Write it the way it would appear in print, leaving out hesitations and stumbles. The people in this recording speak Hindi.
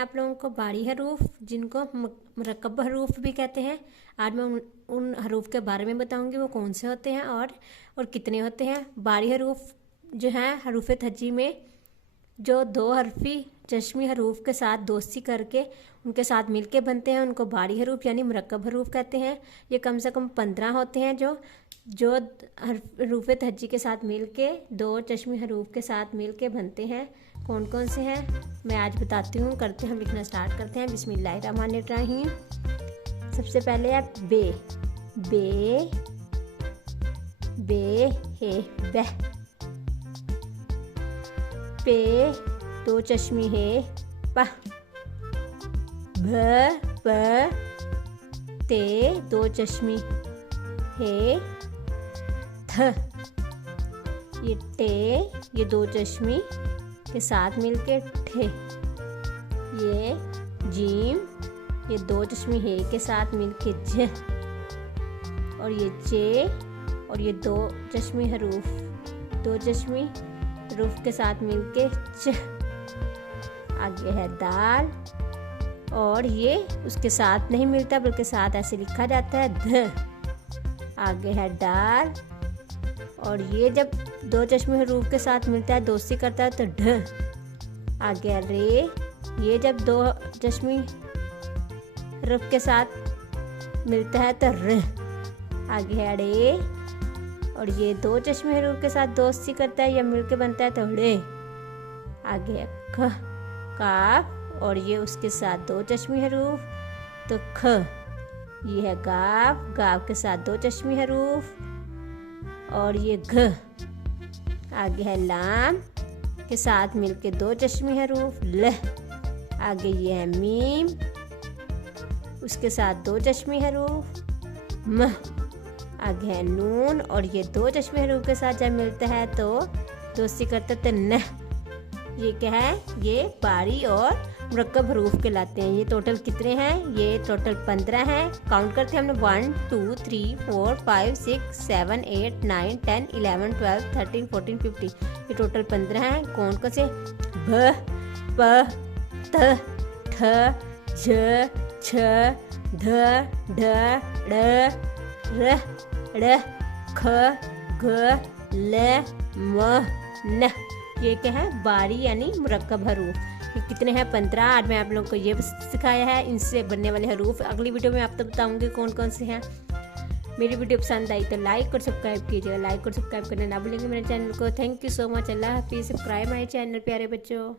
आप लोगों को बारी हरूफ, जिनको मुरक्कब हरूफ भी कहते हैं। आज मैं उन हरूफ के बारे में बताऊंगी, वो कौन से होते हैं और कितने होते हैं। बारी हरूफ जो हैं हरूफ थज्जी में जो दो हरफी चश्मी हरूफ के साथ दोस्ती करके उनके साथ मिलके बनते हैं, उनको बारी हरूफ यानी मुरक्कब हरूफ कहते हैं। ये कम से कम 15 होते हैं जो हरूफ थज्जी के साथ मिलके दो चश्मी हरूफ के साथ मिलके बनते हैं। कौन कौन से हैं मैं आज बताती हूँ। हम लिखना स्टार्ट करते हैं। बिस्मिल्लाहिर्रहमानिर्रहीम। सबसे पहले है बे। बे बे है बह। पे दो चश्मी है पह। भ प ते दो चश्मी है थ। ये टे ये दो चश्मी के साथ मिलके ठे। ये जीम ये दो चश्मी है के साथ मिलके ज। और ये चे और ये दो चश्मी हरूफ दो चश्मी हरूफ के साथ मिलके च। आगे है दाल और ये उसके साथ नहीं मिलता बल्कि साथ ऐसे लिखा जाता है ध। आगे है डाल और ये जब दो चश्मे हरूफ के साथ मिलता है दोस्ती करता है तो ढ। आगे है रे। ये जब दो चश्मी हरूफ के साथ मिलता है तो र। आगे है रे और ये दो चश्मे हरूफ के साथ दोस्ती करता है या मिलके बनता है तो ड़े। आगे है ख। काफ और ये उसके साथ दो चश्मी हरूफ तो ख। ये है गाव। गाव के साथ दो चश्मी हरूफ और ये घ। आगे है लाम के साथ मिलके दो चश्मी हरूफ ल। आगे ये है मीम उसके साथ दो चश्मी हरूफ म। आगे है नून और ये दो चश्मे हरूफ के साथ जब मिलता है तो दोस्ती करते तो न। ये क्या है? ये बारी और मुरक्कब हरूफ कहलाते हैं। ये टोटल कितने हैं? ये टोटल 15 हैं। काउंट करते हैं हमने 1 2 3 4 5 6 7 8 9 10 11 12 13 14 15। ये टोटल 15 हैं। कौन कौन से? भ प त ठ झ छ ध ढ ड़ र ड़ ख ग ल म न। ये क्या है? बारी यानी मुरक्कब हरूफ। ये कितने हैं? 15। आज मैं आप लोगों को ये सिखाया है। इनसे बनने वाले हरूफ अगली वीडियो में आप तक बताऊंगी कौन कौन से हैं। मेरी वीडियो पसंद आई तो लाइक और सब्सक्राइब कीजिएगा। लाइक और सब्सक्राइब करना ना भूलेंगे मेरे चैनल को। Thank you so much. अल्लाह हाफिज़। सब्सक्राइब माय चैनल प्यारे बच्चों।